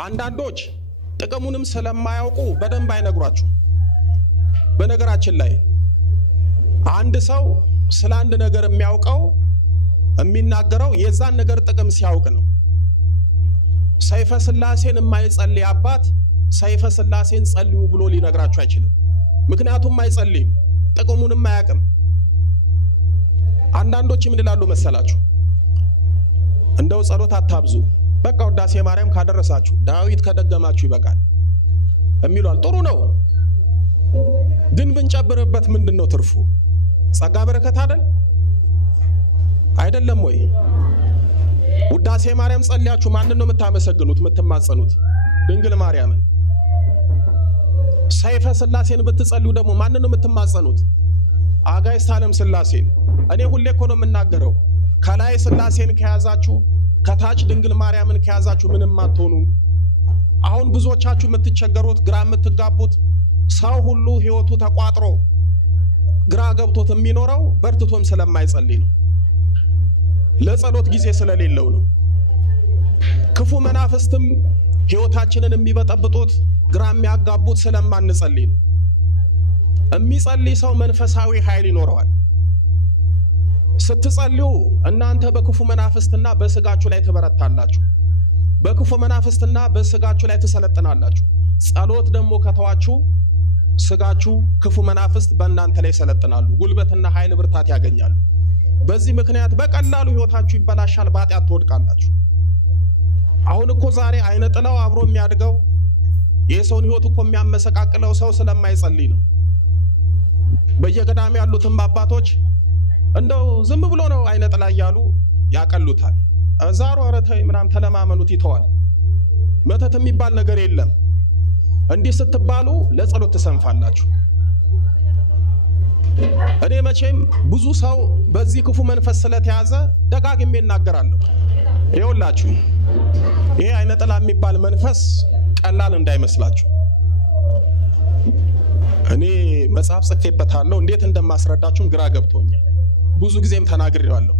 አንዳንዶች ጥቅሙንም ስለማያውቁ በደንብ አይነግሯችሁ። በነገራችን ላይ አንድ ሰው ስለ አንድ ነገር የሚናገረው የዛን ነገር ጥቅም ሲያውቅ ነው። ሰይፈ ስላሴን የማይጸልይ አባት ሰይፈ ስላሴን ጸልዩ ብሎ ሊነግራችሁ አይችልም። ምክንያቱም አይጸልይም፣ ጥቅሙንም አያውቅም። አንዳንዶች ምን ይላሉ መሰላችሁ? እንደው ጸሎት አታብዙ፣ በቃ ውዳሴ ማርያም ካደረሳችሁ ዳዊት ከደገማችሁ ይበቃል የሚሏል። ጥሩ ነው፣ ግን ብንጨብርበት ምንድነው ትርፉ? ጸጋ በረከት አይደለም ወይ? ውዳሴ ማርያም ጸልያችሁ ማንን ነው የምታመሰግኑት የምትማጸኑት? ድንግል ማርያምን። ሰይፈ ስላሴን ብትጸልዩ ደግሞ ማንን ነው የምትማጸኑት? አጋዕዝተ ዓለም ስላሴን። እኔ ሁሌ እኮ ነው የምናገረው፣ ከላይ ስላሴን ከያዛችሁ ከታች ድንግል ማርያምን ከያዛችሁ ምንም አትሆኑም። አሁን ብዙዎቻችሁ የምትቸገሩት ግራ የምትጋቡት ሰው ሁሉ ህይወቱ ተቋጥሮ ግራ ገብቶት የሚኖረው በርትቶም ስለማይጸልይ ነው። ለጸሎት ጊዜ ስለሌለው ነው። ክፉ መናፍስትም ህይወታችንን የሚበጠብጡት ግራ የሚያጋቡት ስለማንጸልይ ነው። የሚጸልይ ሰው መንፈሳዊ ኃይል ይኖረዋል። ስትጸልዩ እናንተ በክፉ መናፍስትና በስጋችሁ ላይ ትበረታላችሁ። በክፉ መናፍስትና በስጋችሁ ላይ ትሰለጥናላችሁ። ጸሎት ደግሞ ከተዋችሁ ስጋችሁ ክፉ መናፍስት በእናንተ ላይ ይሰለጥናሉ። ጉልበትና ኃይል ብርታት ያገኛሉ። በዚህ ምክንያት በቀላሉ ህይወታችሁ ይበላሻል፣ በኃጢአት ትወድቃላችሁ። አሁን እኮ ዛሬ አይነ ጥላው አብሮ የሚያድገው የሰውን ህይወት እኮ የሚያመሰቃቅለው ሰው ስለማይጸልይ ነው። በየገዳም ያሉትም አባቶች እንደው ዝም ብሎ ነው አይነ ጥላ እያሉ ያቀሉታል። ዛሩ አረተይ ምናም ተለማመኑት ይተዋል። መተት የሚባል ነገር የለም። እንዲህ ስትባሉ ለጸሎት ትሰንፋላችሁ። እኔ መቼም ብዙ ሰው በዚህ ክፉ መንፈስ ስለተያዘ ደጋግሜ እናገራለሁ። ይኸውላችሁ ይሄ አይነ ጥላ የሚባል መንፈስ ቀላል እንዳይመስላችሁ። እኔ መጽሐፍ ጽፌበታለሁ፣ እንዴት እንደማስረዳችሁም ግራ ገብቶኛል። ብዙ ጊዜም ተናግሬዋለሁ።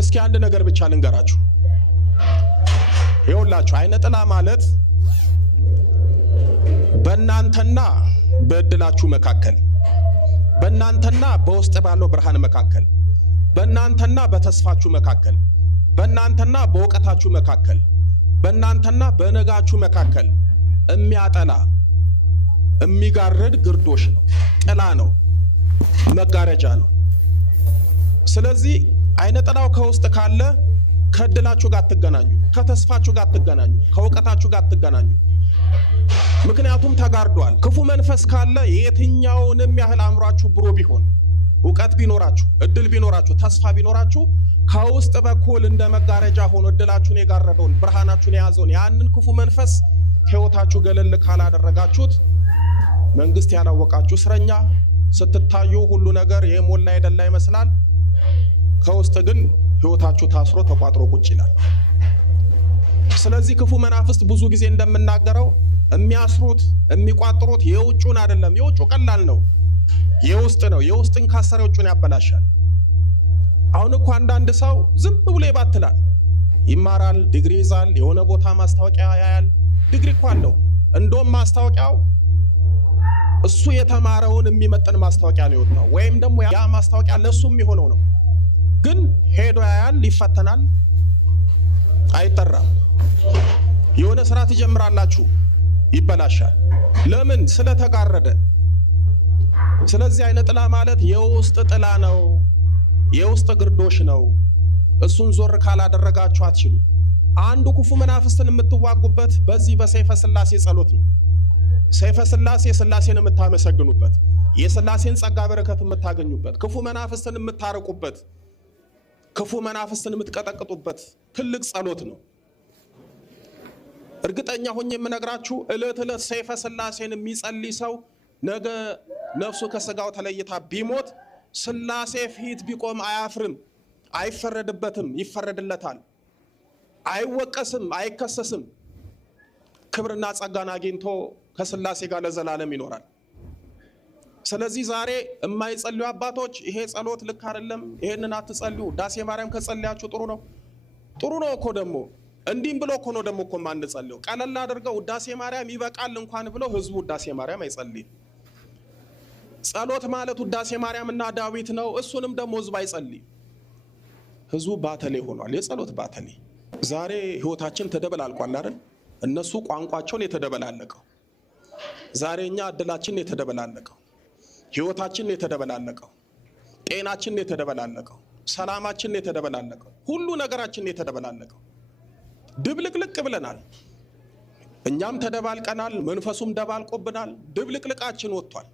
እስኪ አንድ ነገር ብቻ ልንገራችሁ። ይኸውላችሁ አይነ ጥላ ማለት በእናንተና በእድላችሁ መካከል፣ በእናንተና በውስጥ ባለው ብርሃን መካከል፣ በእናንተና በተስፋችሁ መካከል፣ በእናንተና በእውቀታችሁ መካከል፣ በእናንተና በነጋችሁ መካከል የሚያጠላ የሚጋርድ ግርዶሽ ነው፣ ጥላ ነው፣ መጋረጃ ነው። ስለዚህ አይነ ጥላው ከውስጥ ካለ ከእድላችሁ ጋር አትገናኙ፣ ከተስፋችሁ ጋር አትገናኙ፣ ከእውቀታችሁ ጋር አትገናኙ። ምክንያቱም ተጋርዷል። ክፉ መንፈስ ካለ የትኛውንም ያህል አእምሯችሁ ብሩህ ቢሆን፣ እውቀት ቢኖራችሁ፣ እድል ቢኖራችሁ፣ ተስፋ ቢኖራችሁ ከውስጥ በኩል እንደ መጋረጃ ሆኖ እድላችሁን የጋረደውን ብርሃናችሁን የያዘውን ያንን ክፉ መንፈስ ህይወታችሁ ገለል ካላደረጋችሁት መንግስት ያላወቃችሁ እስረኛ ስትታዩ ሁሉ ነገር የሞላ የደላ ይመስላል። ከውስጥ ግን ህይወታችሁ ታስሮ ተቋጥሮ ቁጭ ይላል። ስለዚህ ክፉ መናፍስት ብዙ ጊዜ እንደምናገረው የሚያስሩት የሚቋጥሩት የውጩን አይደለም። የውጩ ቀላል ነው፣ የውስጥ ነው። የውስጥን ካሰረ የውጩን ያበላሻል። አሁን እኮ አንዳንድ ሰው ዝም ብሎ ይባትላል፣ ይማራል፣ ዲግሪ ይዛል፣ የሆነ ቦታ ማስታወቂያ ያያል። ዲግሪ እኮ አለው። እንደውም ማስታወቂያው እሱ የተማረውን የሚመጥን ማስታወቂያ ነው የወጣው፣ ወይም ደግሞ ያ ማስታወቂያ ለሱ የሚሆነው ነው። ግን ሄዶ ያያል፣ ይፈተናል፣ አይጠራም። የሆነ ስራ ትጀምራላችሁ፣ ይበላሻል። ለምን? ስለተጋረደ። ስለዚህ አይነ ጥላ ማለት የውስጥ ጥላ ነው፣ የውስጥ ግርዶሽ ነው። እሱን ዞር ካላደረጋችሁ አትችሉ። አንዱ ክፉ መናፍስትን የምትዋጉበት በዚህ በሰይፈ ስላሴ ጸሎት ነው። ሰይፈ ስላሴ ስላሴን የምታመሰግኑበት፣ የስላሴን ጸጋ በረከት የምታገኙበት፣ ክፉ መናፍስትን የምታርቁበት፣ ክፉ መናፍስትን የምትቀጠቅጡበት ትልቅ ጸሎት ነው። እርግጠኛ ሆኜ የምነግራችሁ ዕለት ዕለት ሰይፈ ስላሴን የሚጸልይ ሰው ነገ ነፍሱ ከስጋው ተለይታ ቢሞት ስላሴ ፊት ቢቆም አያፍርም፣ አይፈረድበትም፣ ይፈረድለታል። አይወቀስም፣ አይከሰስም። ክብርና ጸጋን አግኝቶ ከስላሴ ጋር ለዘላለም ይኖራል። ስለዚህ ዛሬ የማይጸልዩ አባቶች ይሄ ጸሎት ልክ አይደለም፣ ይሄንን አትጸልዩ፣ ውዳሴ ማርያም ከጸልያችሁ ጥሩ ነው እኮ ደግሞ እንዲም ብሎ እኮ ነው ደግሞ እኮ ማንጸልየው። ቀለል አድርገው ውዳሴ ማርያም ይበቃል እንኳን ብሎ ህዝቡ ውዳሴ ማርያም አይጸልይም። ጸሎት ማለት ውዳሴ ማርያምና ዳዊት ነው። እሱንም ደግሞ ህዝብ አይጸልይም። ህዝቡ ባተሌ ሆኗል፣ የጸሎት ባተሌ። ዛሬ ህይወታችን ተደበላልቋል አይደል? እነሱ ቋንቋቸውን የተደበላለቀው፣ ዛሬ እኛ እድላችን የተደበላለቀው፣ ህይወታችን የተደበላለቀው፣ ጤናችን የተደበላለቀው፣ ሰላማችን የተደበላለቀው፣ ሁሉ ነገራችን የተደበላለቀው። ድብልቅልቅ ብለናል። እኛም ተደባልቀናል፣ መንፈሱም ደባልቆብናል። ድብልቅልቃችን ወጥቷል።